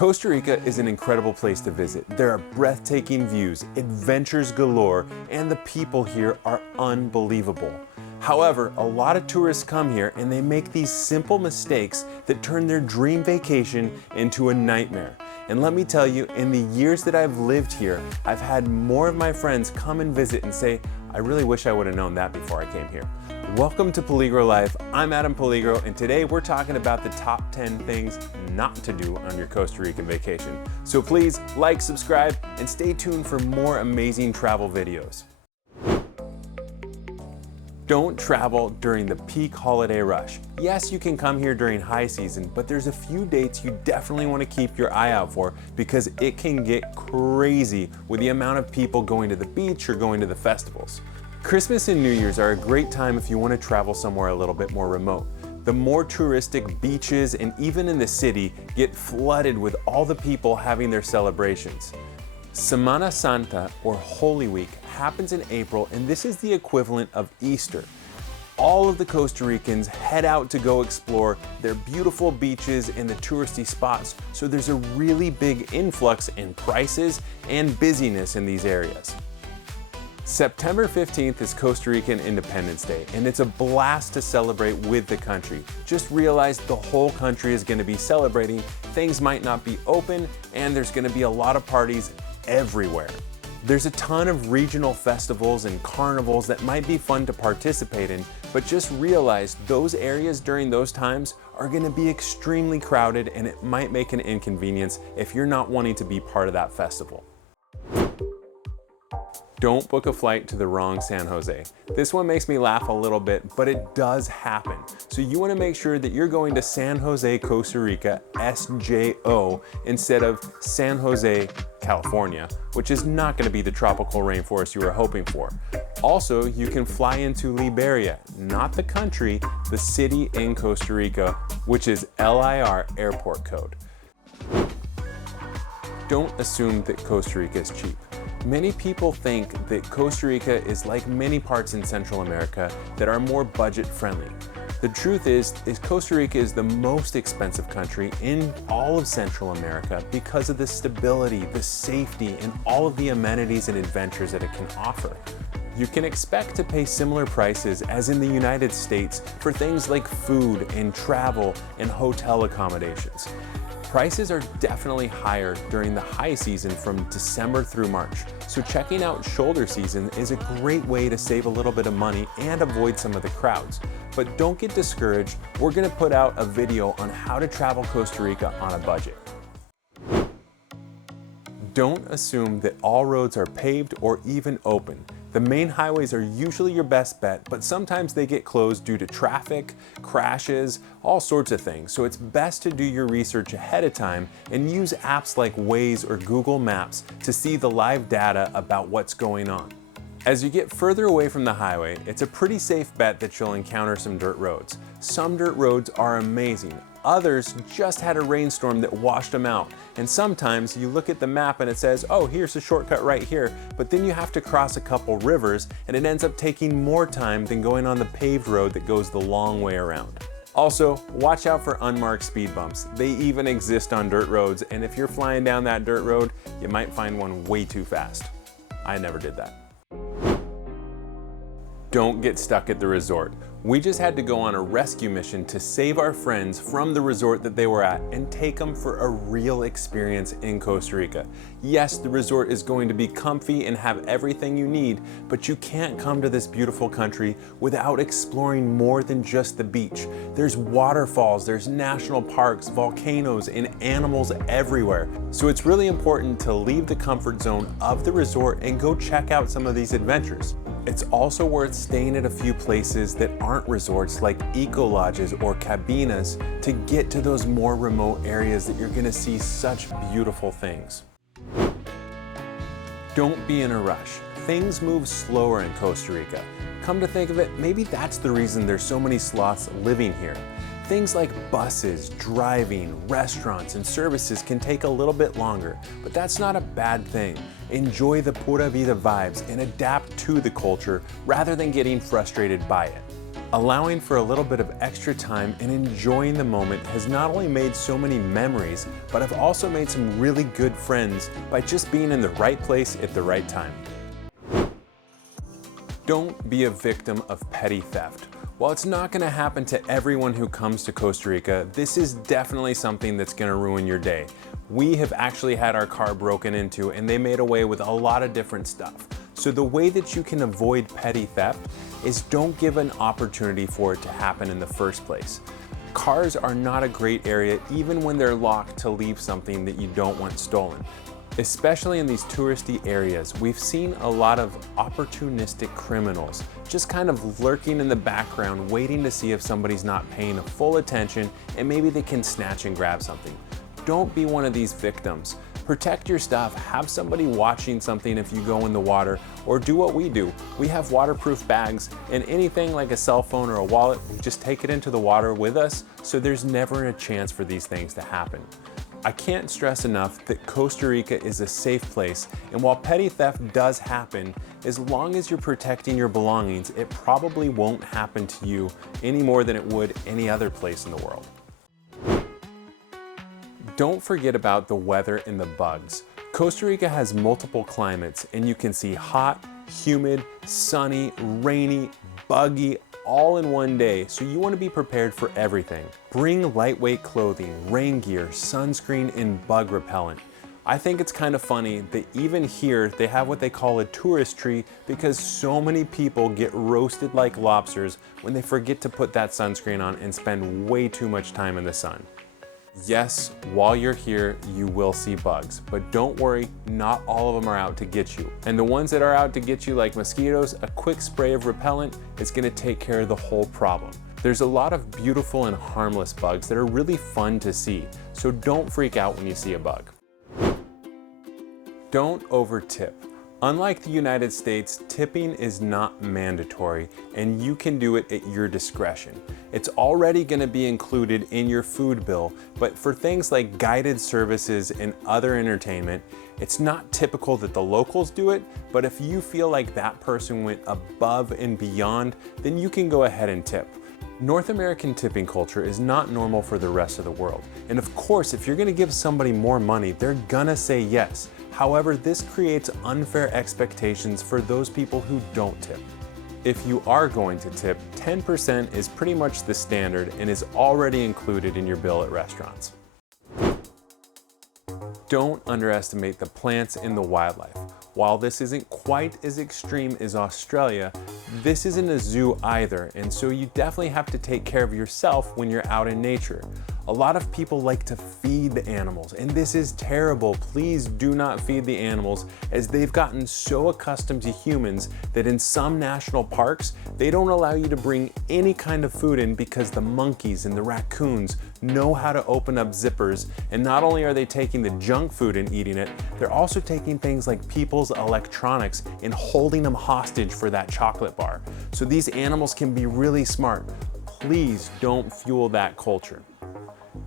Costa Rica is an incredible place to visit. There are breathtaking views, adventures galore, and the people here are unbelievable. However, a lot of tourists come here and they make these simple mistakes that turn their dream vacation into a nightmare. And let me tell you, in the years that I've lived here, I've had more of my friends come and visit and say, I really wish I would have known that before I came here. Welcome to Peligro Life. I'm Adam Peligro, and today we're talking about the top 10 things not to do on your Costa Rican vacation. So please like, subscribe, and stay tuned for more amazing travel videos. Don't travel during the peak holiday rush. Yes, you can come here during high season, but there's a few dates you definitely want to keep your eye out for because it can get crazy with the amount of people going to the beach or going to the festivals. Christmas and New Year's are a great time if you want to travel somewhere a little bit more remote. The more touristic beaches and even in the city get flooded with all the people having their celebrations. Semana Santa, or Holy Week, happens in April, and this is the equivalent of Easter. All of the Costa Ricans head out to go explore their beautiful beaches and the touristy spots, so there's a really big influx in prices and busyness in these areas. September 15th is Costa Rican Independence Day, and it's a blast to celebrate with the country. Just realize the whole country is going to be celebrating, things might not be open, and there's going to be a lot of parties everywhere. There's a ton of regional festivals and carnivals that might be fun to participate in, but just realize those areas during those times are going to be extremely crowded, and it might make an inconvenience if you're not wanting to be part of that festival. Don't book a flight to the wrong San Jose. This one makes me laugh a little bit, but it does happen. So you want to make sure that you're going to San Jose, Costa Rica, SJO, instead of San Jose, California, which is not going to be the tropical rainforest you were hoping for. Also, you can fly into Liberia, not the country, the city in Costa Rica, which is LIR airport code. Don't assume that Costa Rica is cheap. Many people think that Costa Rica is like many parts in Central America that are more budget friendly. The truth is Costa Rica is the most expensive country in all of Central America because of the stability, the safety, and all of the amenities and adventures that it can offer. You can expect to pay similar prices as in the United States for things like food and travel and hotel accommodations. Prices are definitely higher during the high season from December through March, so checking out shoulder season is a great way to save a little bit of money and avoid some of the crowds. But don't get discouraged, we're going to put out a video on how to travel Costa Rica on a budget. Don't assume that all roads are paved or even open. The main highways are usually your best bet, but sometimes they get closed due to traffic, crashes, all sorts of things. So it's best to do your research ahead of time and use apps like Waze or Google Maps to see the live data about what's going on. As you get further away from the highway, it's a pretty safe bet that you'll encounter some dirt roads. Some dirt roads are amazing. Others just had a rainstorm that washed them out. And sometimes you look at the map and it says, oh, here's a shortcut right here, but then you have to cross a couple rivers and it ends up taking more time than going on the paved road that goes the long way around. Also, watch out for unmarked speed bumps. They even exist on dirt roads, and if you're flying down that dirt road, you might find one way too fast. I never did that. Don't get stuck at the resort. We just had to go on a rescue mission to save our friends from the resort that they were at and take them for a real experience in Costa Rica. Yes, the resort is going to be comfy and have everything you need, but you can't come to this beautiful country without exploring more than just the beach. There's waterfalls, there's national parks, volcanoes, and animals everywhere. So it's really important to leave the comfort zone of the resort and go check out some of these adventures. It's also worth staying at a few places that aren't resorts like eco lodges or cabinas to get to those more remote areas that you're going to see such beautiful things. Don't be in a rush. Things move slower in Costa Rica. Come to think of it, maybe that's the reason there's so many sloths living here. Things like buses, driving, restaurants, and services can take a little bit longer, but that's not a bad thing. Enjoy the pura vida vibes and adapt to the culture rather than getting frustrated by it. Allowing for a little bit of extra time and enjoying the moment has not only made so many memories, but I've also made some really good friends by just being in the right place at the right time. Don't be a victim of petty theft. While it's not going to happen to everyone who comes to Costa Rica, this is definitely something that's going to ruin your day. We have actually had our car broken into and they made away with a lot of different stuff. So the way that you can avoid petty theft is don't give an opportunity for it to happen in the first place. Cars are not a great area even when they're locked to leave something that you don't want stolen. Especially in these touristy areas, we've seen a lot of opportunistic criminals just kind of lurking in the background waiting to see if somebody's not paying full attention and maybe they can snatch and grab something. Don't be one of these victims. Protect your stuff, have somebody watching something if you go in the water, or do what we do. We have waterproof bags, and anything like a cell phone or a wallet, we just take it into the water with us so there's never a chance for these things to happen. I can't stress enough that Costa Rica is a safe place, and while petty theft does happen, as long as you're protecting your belongings, it probably won't happen to you any more than it would any other place in the world. Don't forget about the weather and the bugs. Costa Rica has multiple climates, and you can see hot, humid, sunny, rainy, buggy, all in one day, so you want to be prepared for everything. Bring lightweight clothing, rain gear, sunscreen, and bug repellent. I think it's kind of funny that even here they have what they call a tourist tree because so many people get roasted like lobsters when they forget to put that sunscreen on and spend way too much time in the sun. Yes, while you're here, you will see bugs, but don't worry, not all of them are out to get you. And the ones that are out to get you, like mosquitoes, a quick spray of repellent is going to take care of the whole problem. There's a lot of beautiful and harmless bugs that are really fun to see, so don't freak out when you see a bug. Don't over-tip. Unlike the United States, tipping is not mandatory and you can do it at your discretion. It's already going to be included in your food bill, but for things like guided services and other entertainment, it's not typical that the locals do it, but if you feel like that person went above and beyond, then you can go ahead and tip. North American tipping culture is not normal for the rest of the world. And of course, if you're going to give somebody more money, they're gonna say yes. However, this creates unfair expectations for those people who don't tip. If you are going to tip, 10% is pretty much the standard and is already included in your bill at restaurants. Don't underestimate the plants and the wildlife. While this isn't quite as extreme as Australia, this isn't a zoo either, and so you definitely have to take care of yourself when you're out in nature. A lot of people like to feed the animals, and this is terrible. Please do not feed the animals, as they've gotten so accustomed to humans that in some national parks, they don't allow you to bring any kind of food in because the monkeys and the raccoons know how to open up zippers, and not only are they taking the junk food and eating it, they're also taking things like people's electronics and holding them hostage for that chocolate bar. So these animals can be really smart. Please don't fuel that culture.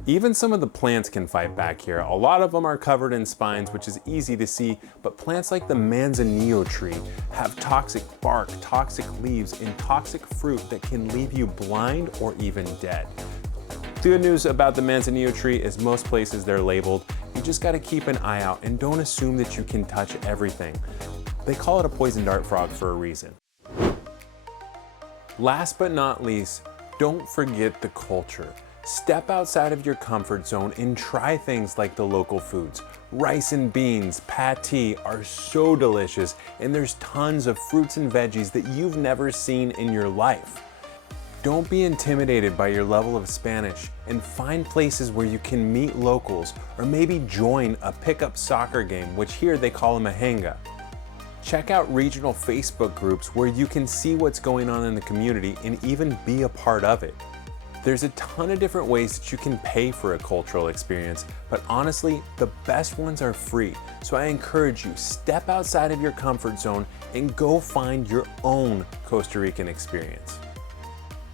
Even some of the plants can fight back here. A lot of them are covered in spines, which is easy to see, but plants like the manzanillo tree have toxic bark, toxic leaves, and toxic fruit that can leave you blind or even dead. The good news about the manzanillo tree is most places they're labeled. You just gotta keep an eye out and don't assume that you can touch everything. They call it a poison dart frog for a reason. Last but not least, don't forget the culture. Step outside of your comfort zone and try things like the local foods. Rice and beans, pâté are so delicious, and there's tons of fruits and veggies that you've never seen in your life. Don't be intimidated by your level of Spanish and find places where you can meet locals or maybe join a pickup soccer game, which here they call a mahanga. Check out regional Facebook groups where you can see what's going on in the community and even be a part of it. There's a ton of different ways that you can pay for a cultural experience, but honestly, the best ones are free. So I encourage you, step outside of your comfort zone and go find your own Costa Rican experience.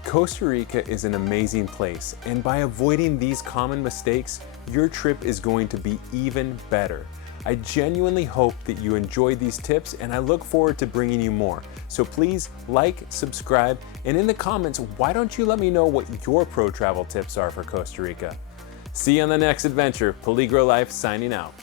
Costa Rica is an amazing place, and by avoiding these common mistakes, your trip is going to be even better. I genuinely hope that you enjoyed these tips, and I look forward to bringing you more. So please like, subscribe, and in the comments, why don't you let me know what your pro travel tips are for Costa Rica? See you on the next adventure. Peligro Life signing out.